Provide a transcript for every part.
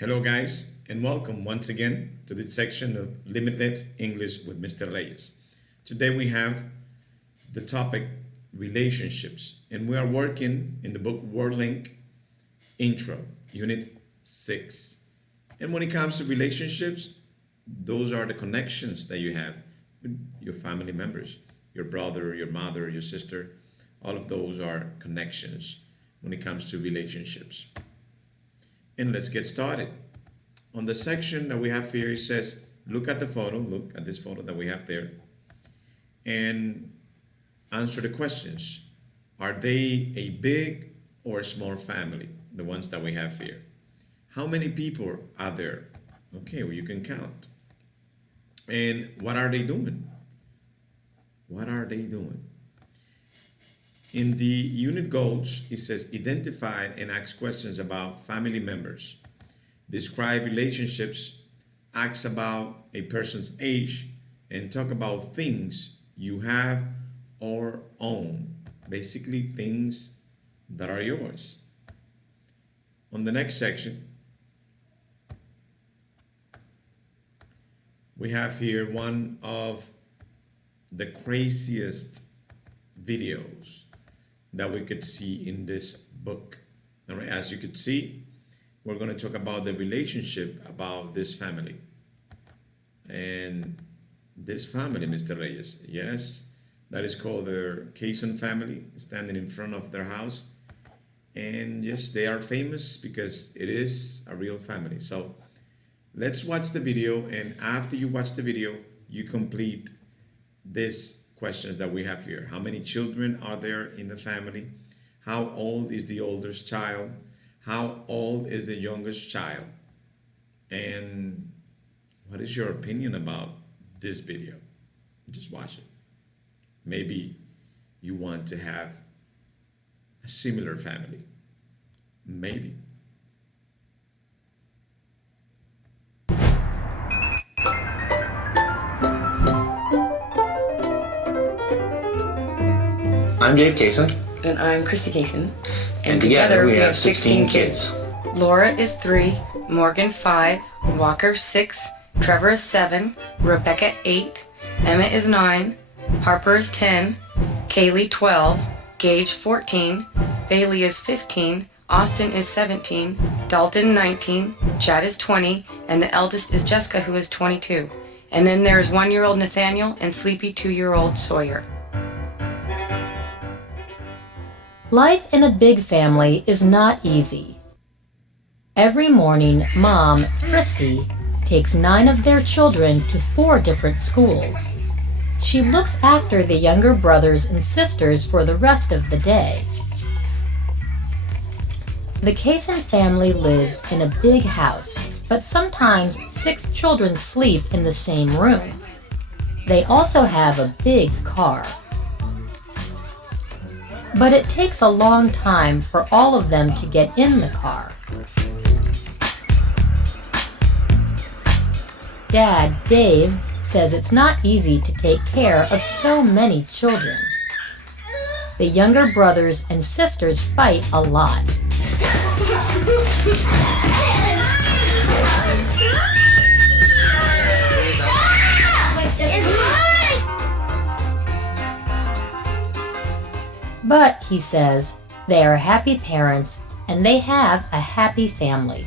Hello, guys, and welcome once again to this section of Limited English with Mr. Reyes. Today we have the topic relationships, and we are working in the book Word Link Intro, Unit 6. And when it comes to relationships, those are the connections that you have with your family members, your brother, your mother, your sister. All of those are connections when it comes to relationships. And let's get started. On the section that we have here, it says, look at the photo, look at this photo that we have there, and answer the questions. Are they a big or a small family? The ones that we have here. How many people are there? Okay, well, you can count. And what are they doing? What are they doing? In the unit goals, it says identify and ask questions about family members. Describe relationships, ask about a person's age, and talk about things you have or own. Basically, things that are yours. On the next section, we have here one of the craziest videos that we could see in this book. All right, as you could see, we're going to talk about the relationship about this family. And this family, Mr. Reyes, yes, that is called their Kaysen family, standing in front of their house. And yes, they are famous because it is a real family. So let's watch the video, and after you watch the video, you complete this questions that we have here. How many children are there in the family? How old is the oldest child? How old is the youngest child? And what is your opinion about this video? Just watch it. Maybe you want to have a similar family. Maybe. I'm Dave Kaysen. And I'm Christy Kaysen. And together we have 16 kids. Laura is 3, Morgan 5, Walker 6, Trevor is 7, Rebecca 8, Emma is 9, Harper is 10, Kaylee 12, Gage 14, Bailey is 15, Austin is 17, Dalton 19, Chad is 20, and the eldest is Jessica, who is 22. And then there's 1-year-old Nathaniel and sleepy 2-year-old Sawyer. Life in a big family is not easy. Every morning, Mom, Christy, takes 9 of their children to 4 different schools. She looks after the younger brothers and sisters for the rest of the day. The Kaysen family lives in a big house, but sometimes 6 children sleep in the same room. They also have a big car. But it takes a long time for all of them to get in the car. Dad, Dave, says it's not easy to take care of so many children. The younger brothers and sisters fight a lot. But, he says, they are happy parents and they have a happy family.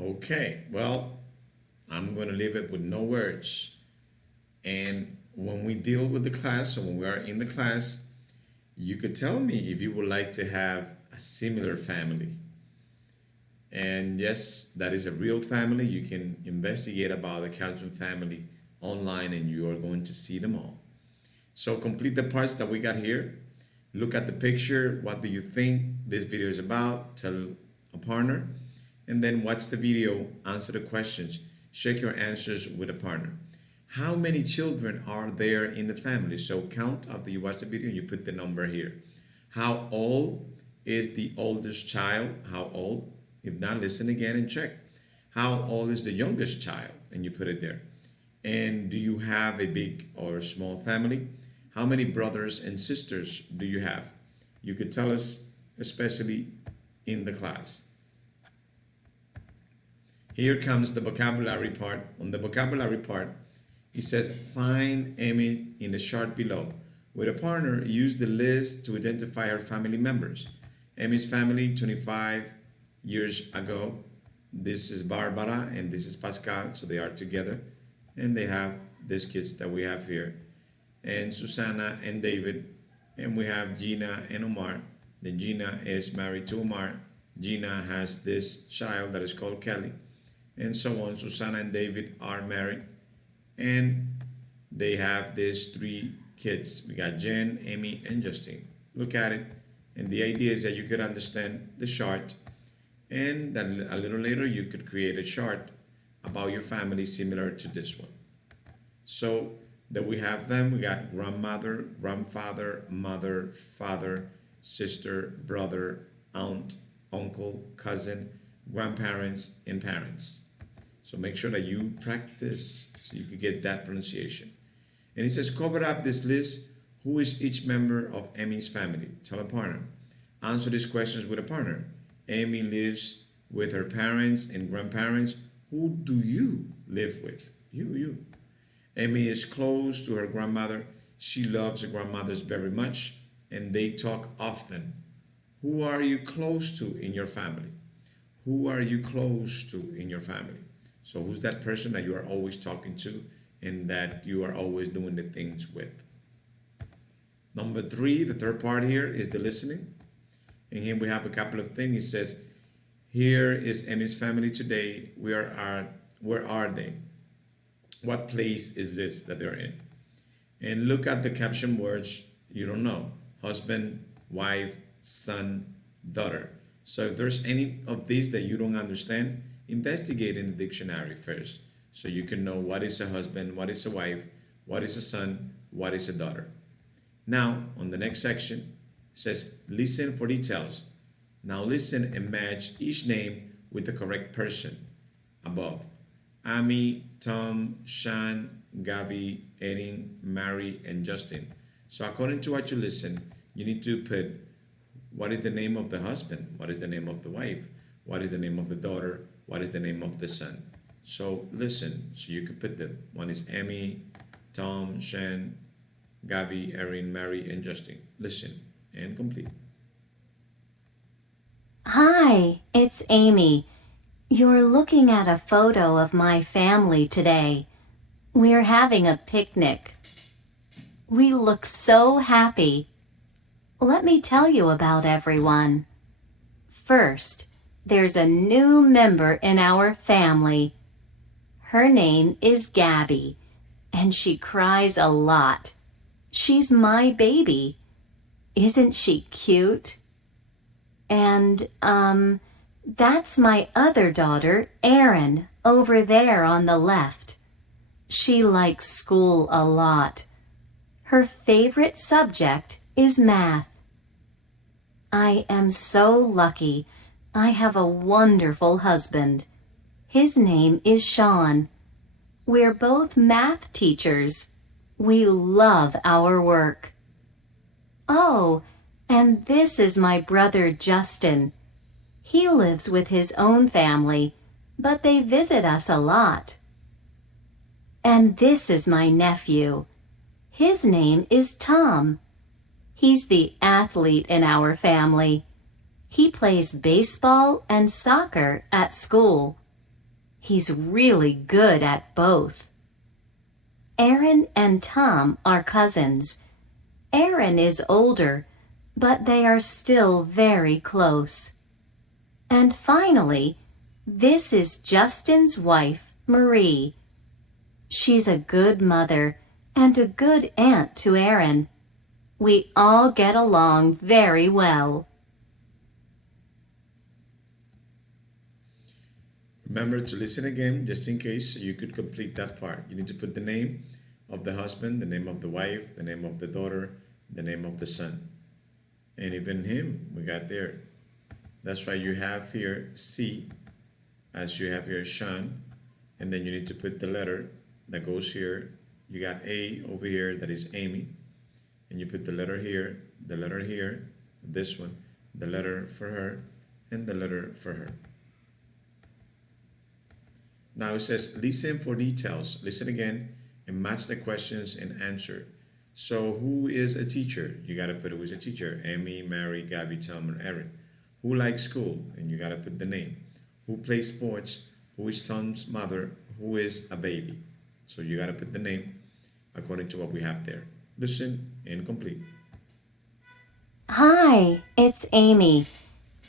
Okay, well, I'm going to leave it with no words. And when we deal with the class, or when we are in the class, you could tell me if you would like to have a similar family. And yes, that is a real family. You can investigate about the Carlson family online and you are going to see them all. So complete the parts that we got here. Look at the picture. What do you think this video is about? Tell a partner. And then watch the video, answer the questions, check your answers with a partner. How many children are there in the family? So count after you watch the video, you put the number here. How old is the oldest child? How old? If not, listen again and check. How old is the youngest child? And you put it there. And do you have a big or small family? How many brothers and sisters do you have? You could tell us, especially in the class. Here comes the vocabulary part. On the vocabulary part, it says, find Amy in the chart below. With a partner, use the list to identify her family members. Amy's family, 25 years ago. This is Barbara and this is Pascal, so they are together. And they have these kids that we have here. And Susanna and David. And we have Gina and Omar. Then Gina is married to Omar. Gina has this child that is called Kelly. And so on. Susanna and David are married. And they have these 3 kids. We got Jen, Amy, and Justine. Look at it. And the idea is that you could understand the chart. And then a little later, you could create a chart about your family similar to this one. So that we have them, we got grandmother, grandfather, mother, father, sister, brother, aunt, uncle, cousin, grandparents, and parents. So make sure that you practice so you can get that pronunciation. And it says, cover up this list. Who is each member of Amy's family? Tell a partner. Answer these questions with a partner. Amy lives with her parents and grandparents. Who do you live with? You. Amy is close to her grandmother. She loves her grandmothers very much, and they talk often. Who are you close to in your family? Who are you close to in your family? So who's that person that you are always talking to and that you are always doing the things with? Number 3, the third part here is the listening. And here we have a couple of things. It says, here is Amy's family today. Where are they? What place is this that they're in? And look at the caption words you don't know. Husband, wife, son, daughter. So if there's any of these that you don't understand, investigate in the dictionary first so you can know what is a husband, what is a wife, what is a son, what is a daughter. Now, on the next section, it says, listen for details. Now listen and match each name with the correct person above. Amy, Tom, Sean, Gavi, Erin, Mary, and Justin. So according to what you listen, you need to put what is the name of the husband, what is the name of the wife, what is the name of the daughter, what is the name of the son. So listen, so you can put them. One is Amy, Tom, Sean, Gavi, Erin, Mary, and Justin. Listen and complete. Hi, it's Amy. You're looking at a photo of my family today. We're having a picnic. We look so happy. Let me tell you about everyone. First, there's a new member in our family. Her name is Gabby, and she cries a lot. She's my baby. Isn't she cute? And, that's my other daughter, Erin, over there on the left. She likes school a lot. Her favorite subject is math. I am so lucky. I have a wonderful husband. His name is Sean. We're both math teachers. We love our work. Oh, and this is my brother Justin. He lives with his own family, but they visit us a lot. And this is my nephew. His name is Tom. He's the athlete in our family. He plays baseball and soccer at school. He's really good at both. Erin and Tom are cousins. Erin is older, but they are still very close. And finally, this is Justin's wife, Marie. She's a good mother and a good aunt to Erin. We all get along very well. Remember to listen again, just in case you could complete that part. You need to put the name of the husband, the name of the wife, the name of the daughter, the name of the son. And even him, we got there. That's why you have here C, as you have here Sean, and then you need to put the letter that goes here. You got A over here, that is Amy, and you put the letter here, this one, the letter for her, and the letter for her. Now it says, listen for details. Listen again and match the questions and answer. So who is a teacher? You got to put who is a teacher. Amy, Mary, Gabby, Tom, and Erin. Who likes school? And you got to put the name. Who plays sports? Who is Tom's mother? Who is a baby? So you got to put the name according to what we have there. Listen and complete. Hi, it's Amy.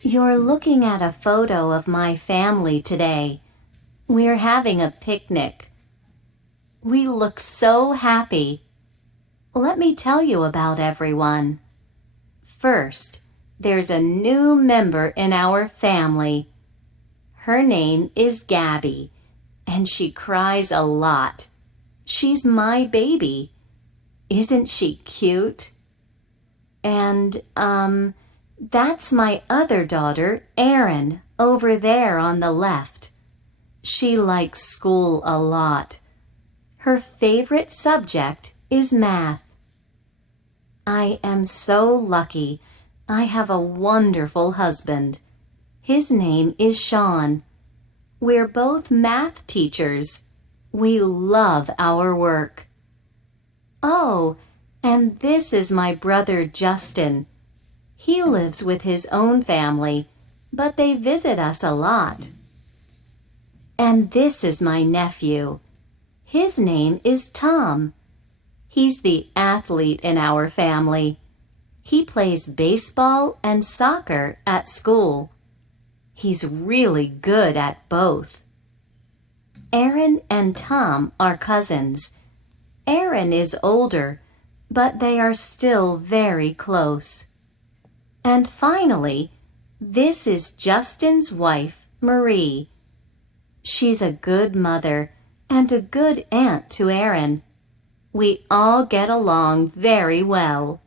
You're looking at a photo of my family today. We're having a picnic. We look so happy. Let me tell you about everyone. First, there's a new member in our family. Her name is Gabby, and she cries a lot. She's my baby. Isn't she cute? And, that's my other daughter, Erin, over there on the left. She likes school a lot. Her favorite subject is math. I am so lucky. I have a wonderful husband. His name is Sean. We're both math teachers. We love our work. Oh, and this is my brother Justin. He lives with his own family, but they visit us a lot. And this is my nephew. His name is Tom. He's the athlete in our family. He plays baseball and soccer at school. He's really good at both. Erin and Tom are cousins. Erin is older, but they are still very close. And finally, this is Justin's wife, Marie. She's a good mother and a good aunt to Erin. We all get along very well.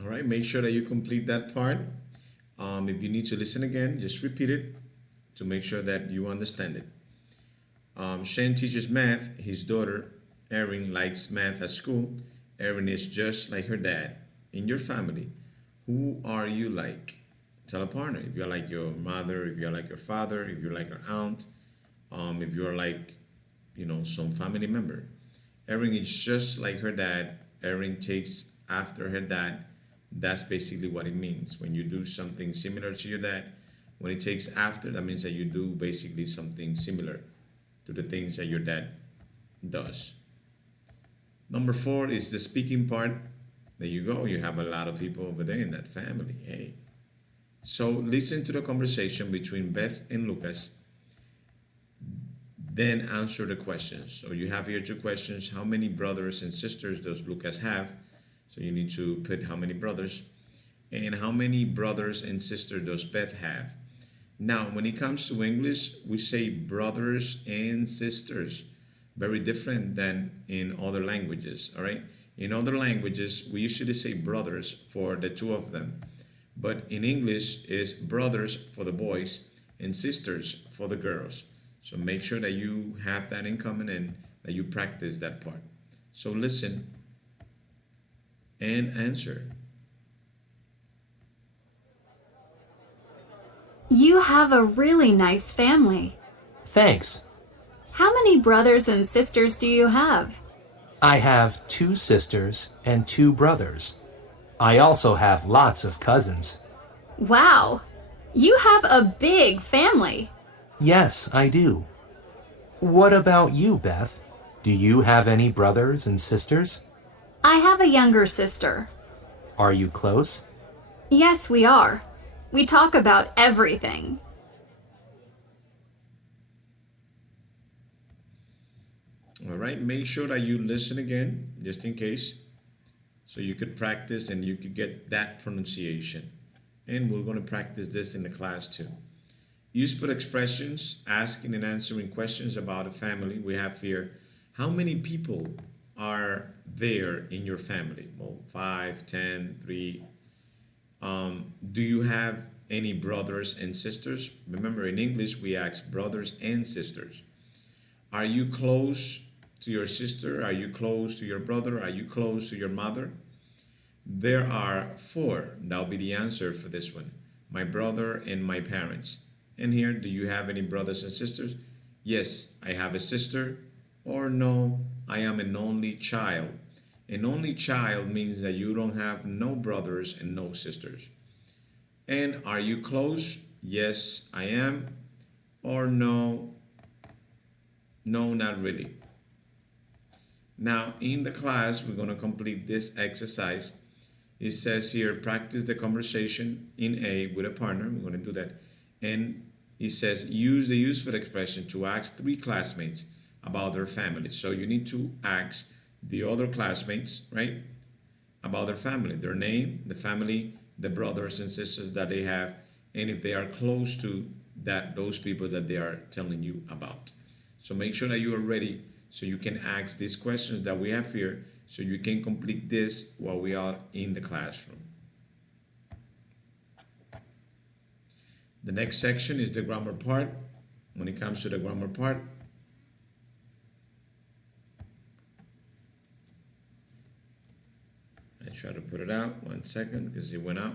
All right, make sure that you complete that part. If you need to listen again, just repeat it to make sure that you understand it. Shane teaches math. His daughter, Erin, likes math at school. Erin is just like her dad. In your family, who are you like? Tell a partner. If you're like your mother, if you're like your father, if you're like your aunt, if you're like, some family member. Erin is just like her dad. Erin takes after her dad. That's basically what it means. When you do something similar to your dad, when it takes after, that means that you do basically something similar to the things that your dad does. Number 4 is the speaking part. There you go. You have a lot of people over there in that family. Hey. So listen to the conversation between Beth and Lucas. Then answer the questions. So you have here 2 questions. How many brothers and sisters does Lucas have? So you need to put how many brothers. And how many brothers and sisters does Beth have? Now, when it comes to English, we say brothers and sisters. Very different than in other languages, all right? In other languages, we usually say brothers for the 2 of them. But in English, it's brothers for the boys and sisters for the girls. So make sure that you have that in common and that you practice that part. So listen and answer. You have a really nice family. Thanks. How many brothers and sisters do you have? I have 2 sisters and 2 brothers. I also have lots of cousins. Wow, you have a big family. Yes, I do. What about you, Beth? Do you have any brothers and sisters? I have a younger sister. Are you close? Yes, we are. We talk about everything. All right, make sure that you listen again, just in case, so you could practice and you could get that pronunciation. And we're going to practice this in the class too. Useful expressions, asking and answering questions about a family. We have here, how many people are there in your family? Well, 5, 10, 3. Do you have any brothers and sisters? Remember, in English, we ask brothers and sisters. Are you close to your sister? Are you close to your brother? Are you close to your mother? There are four. That'll be the answer for this one. My brother and my parents. And here, do you have any brothers and sisters? Yes, I have a sister. Or no, I am an only child. An only child means that you don't have no brothers and no sisters. And are you close? Yes, I am. Or no, no, not really. Now, in the class, we're going to complete this exercise. It says here, practice the conversation in A with a partner. We're going to do that. And it says, use the useful expression to ask three classmates about their families. So you need to ask the other classmates, right, about their family, their name, the family, the brothers and sisters that they have, and if they are close to those people that they are telling you about. So make sure that you are ready so you can ask these questions that we have here so you can complete this while we are in the classroom. The next section is the grammar part. When it comes to the grammar part, I try to put it out 1 second because it went out.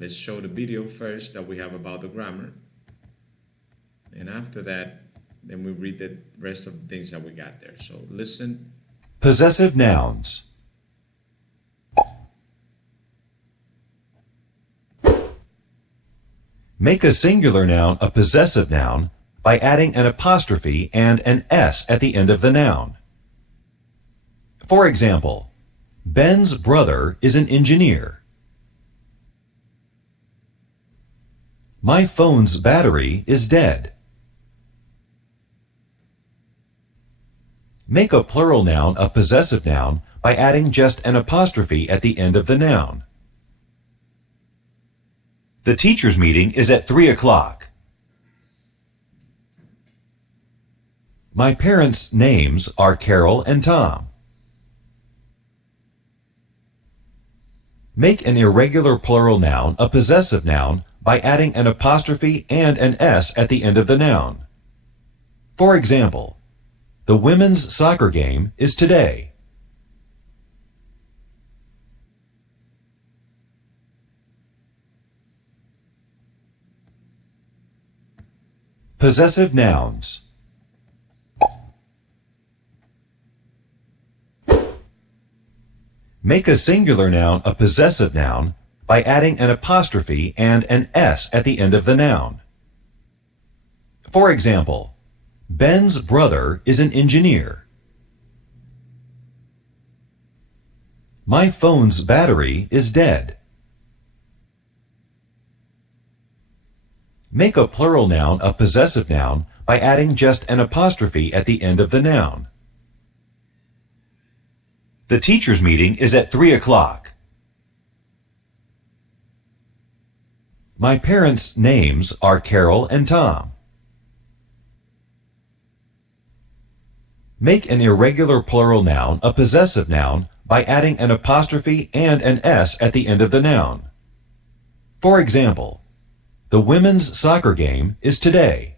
Let's show the video first that we have about the grammar. And after that, then we read the rest of the things that we got there. So listen. Possessive nouns. Make a singular noun a possessive noun by adding an apostrophe and an S at the end of the noun. For example, Ben's brother is an engineer. My phone's battery is dead. Make a plural noun a possessive noun by adding just an apostrophe at the end of the noun. The teacher's meeting is at 3 o'clock. My parents' names are Carol and Tom. Make an irregular plural noun a possessive noun by adding an apostrophe and an S at the end of the noun. For example, the women's soccer game is today. Possessive nouns. Make a singular noun a possessive noun by adding an apostrophe and an S at the end of the noun. For example, Ben's brother is an engineer. My phone's battery is dead. Make a plural noun a possessive noun by adding just an apostrophe at the end of the noun. The teacher's meeting is at 3 o'clock. My parents' names are Carol and Tom. Make an irregular plural noun a possessive noun by adding an apostrophe and an S at the end of the noun. For example, the women's soccer game is today.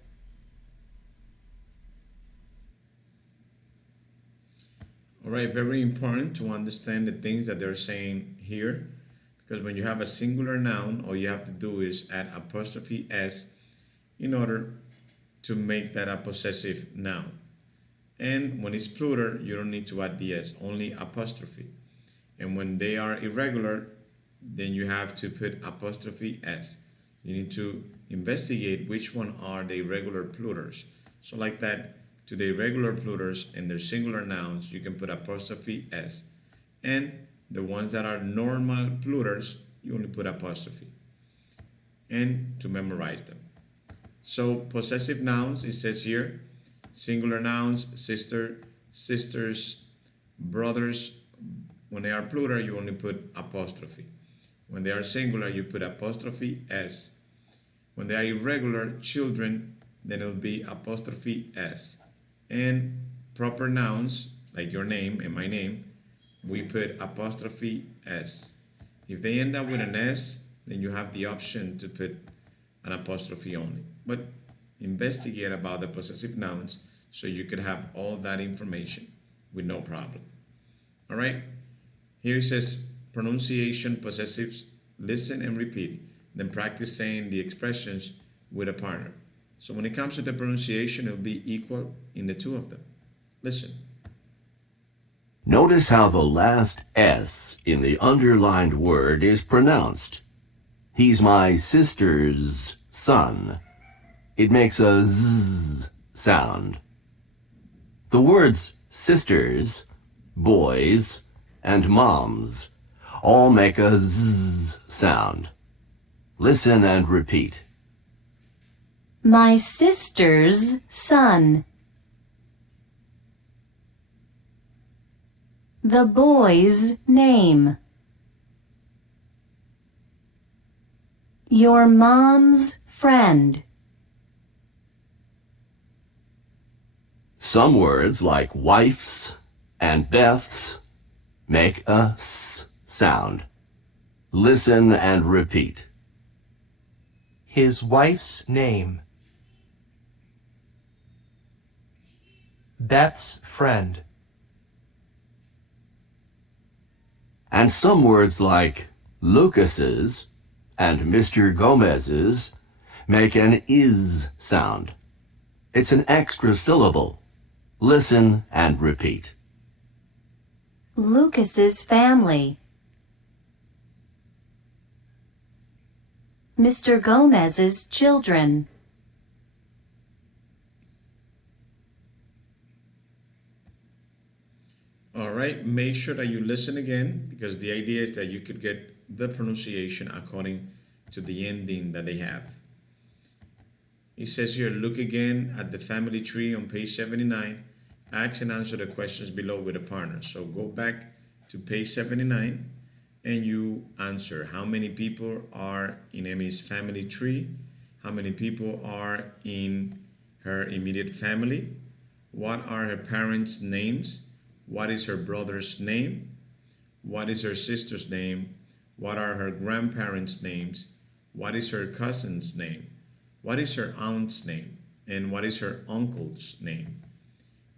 All right, very important to understand the things that they're saying here, because when you have a singular noun, all you have to do is add apostrophe S in order to make that a possessive noun. And when it's plural, you don't need to add the S, only apostrophe. And when they are irregular, then you have to put apostrophe S. You need to investigate which one are the irregular plurals. So like that, to the irregular plurals and their singular nouns, you can put apostrophe S. And the ones that are normal plurals, you only put apostrophe. And to memorize them. So possessive nouns, it says here, singular nouns, sister, sisters, brothers. When they are plural, you only put apostrophe. When they are singular, you put apostrophe S. When they are irregular, children, then it'll be apostrophe S. And proper nouns, like your name and my name, we put apostrophe S. If they end up with an S, then you have the option to put an apostrophe only. But investigate about the possessive nouns so you could have all that information with no problem. All right? Here it says pronunciation, possessives, listen and repeat. Then practice saying the expressions with a partner. So when it comes to the pronunciation, it'll be equal in the two of them. Listen. Notice how the last S in the underlined word is pronounced. He's my sister's son. It makes a Z sound. The words sisters, boys, and moms all make a Z sound. Listen and repeat. My sister's son. The boy's name. Your mom's friend. Some words like wife's and Beth's make a S sound. Listen and repeat. His wife's name. Beth's friend. And some words like Lucas's and Mr. Gomez's make an is sound. It's an extra syllable. Listen and repeat. Lucas's family. Mr. Gomez's children. All right, make sure that you listen again because the idea is that you could get the pronunciation according to the ending that they have. It says here, look again at the family tree on page 79. Ask and answer the questions below with a partner. So go back to page 79 and you answer how many people are in Emmy's family tree, how many people are in her immediate family, what are her parents' names, what is her brother's name, what is her sister's name, what are her grandparents' names, what is her cousin's name, what is her aunt's name, and what is her uncle's name.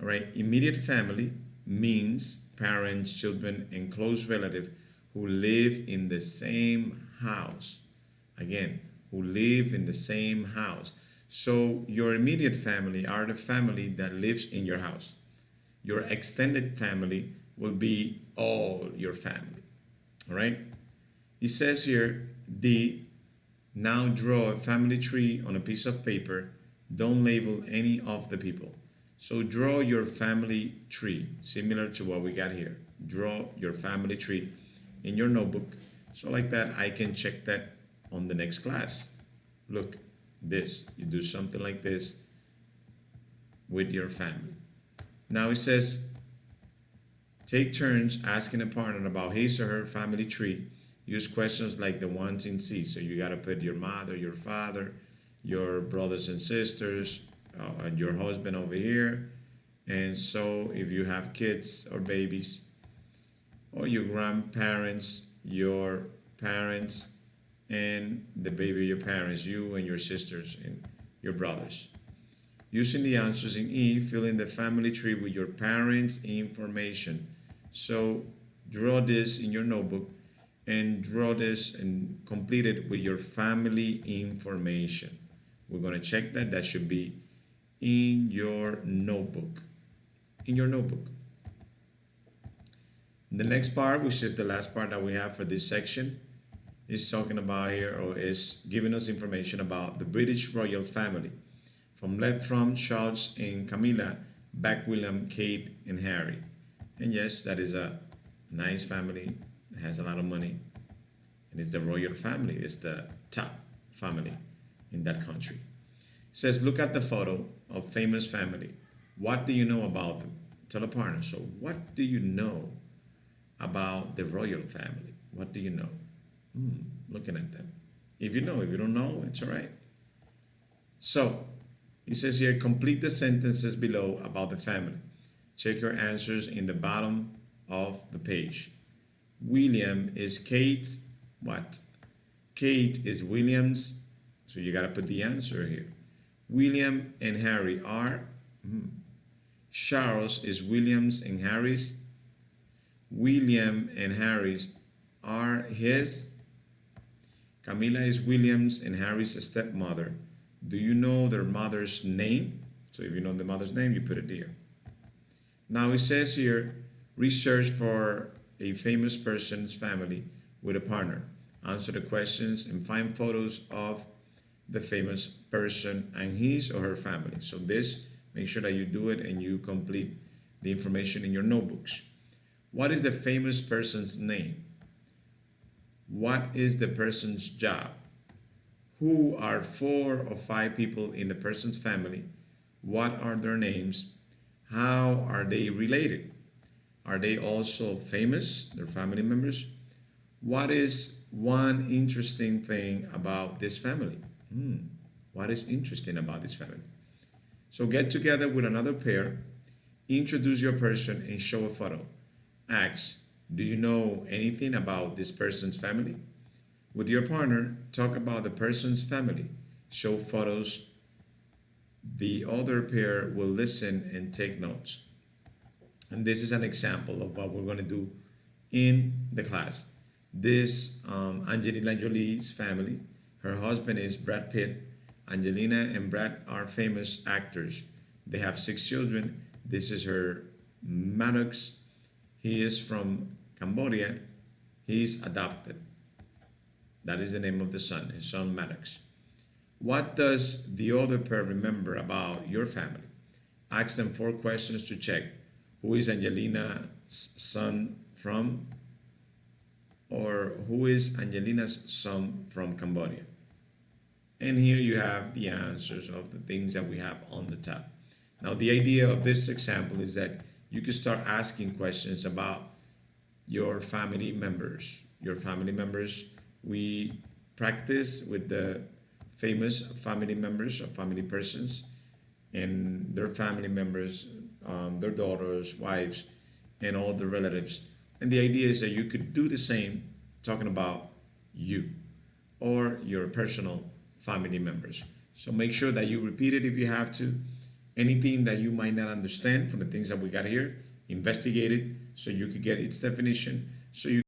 All right, immediate family means parents, children, and close relative who live in the same house. Again, who live in the same house. So your immediate family are the family that lives in your house. Your extended family will be all your family. All right? It says here, D, now draw a family tree on a piece of paper. Don't label any of the people. So draw your family tree, similar to what we got here. Draw your family tree in your notebook. So like that, I can check that on the next class. Look, this, you do something like this with your family. Now it says, take turns asking a partner about his or her family tree. Use questions like the ones in C. So you got to put your mother, your father, your brothers and sisters, and your husband over here. And so if you have kids or babies, or your grandparents, your parents, and the baby of your parents, you and your sisters and your brothers. Using the answers in E, fill in the family tree with your parents' information. So draw this in your notebook and draw this and complete it with your family information. We're going to check that. That should be in your notebook. In your notebook. The next part, which is the last part that we have for this section, is talking about here, or is giving us information about the British royal family. From left from Charles and Camilla, back William, Kate, and Harry. And yes, that is a nice family that has a lot of money. And it's the royal family. It's the top family in that country. It says, look at the photo of famous family. What do you know about them? Tell a partner. So what do you know about the royal family? What do you know? Looking at them. If you know, if you don't know, it's all right. So, it says here, complete the sentences below about the family. Check your answers in the bottom of the page. William is Kate's what? Kate is William's, so you got to put the answer here. William and Harry are. Charles is William's and Harry's. William and Harry's are his. Camila is William's and Harry's stepmother. Do you know their mother's name? So if you know the mother's name, you put it there. Now it says here, research for a famous person's family with a partner. Answer the questions and find photos of the famous person and his or her family. So this, make sure that you do it and you complete the information in your notebooks. What is the famous person's name? What is the person's job? Who are 4 or 5 people in the person's family? What are their names? How are they related? Are they also famous, their family members? What is one interesting thing about this family? What is interesting about this family? So get together with another pair, introduce your person and show a photo. Ask, do you know anything about this person's family? With your partner, talk about the person's family. Show photos. The other pair will listen and take notes. And this is an example of what we're going to do in the class. This Angelina Jolie's family. Her husband is Brad Pitt. Angelina and Brad are famous actors. They have 6 children. This is her Maddox. He is from Cambodia. He's adopted. That is the name of the son, his son Maddox. What does the other pair remember about your family? Ask them 4 questions to check. Who is Angelina's son from? Or who is Angelina's son from Cambodia? And here you have the answers of the things that we have on the top. Now, the idea of this example is that you can start asking questions about your family members. Your family members, we practice with the famous family members or family persons and their family members, their daughters, wives, and all the relatives. And the idea is that you could do the same talking about you or your personal family members. So make sure that you repeat it if you have to. Anything that you might not understand from the things that we got here, investigate it so you could get its definition, so you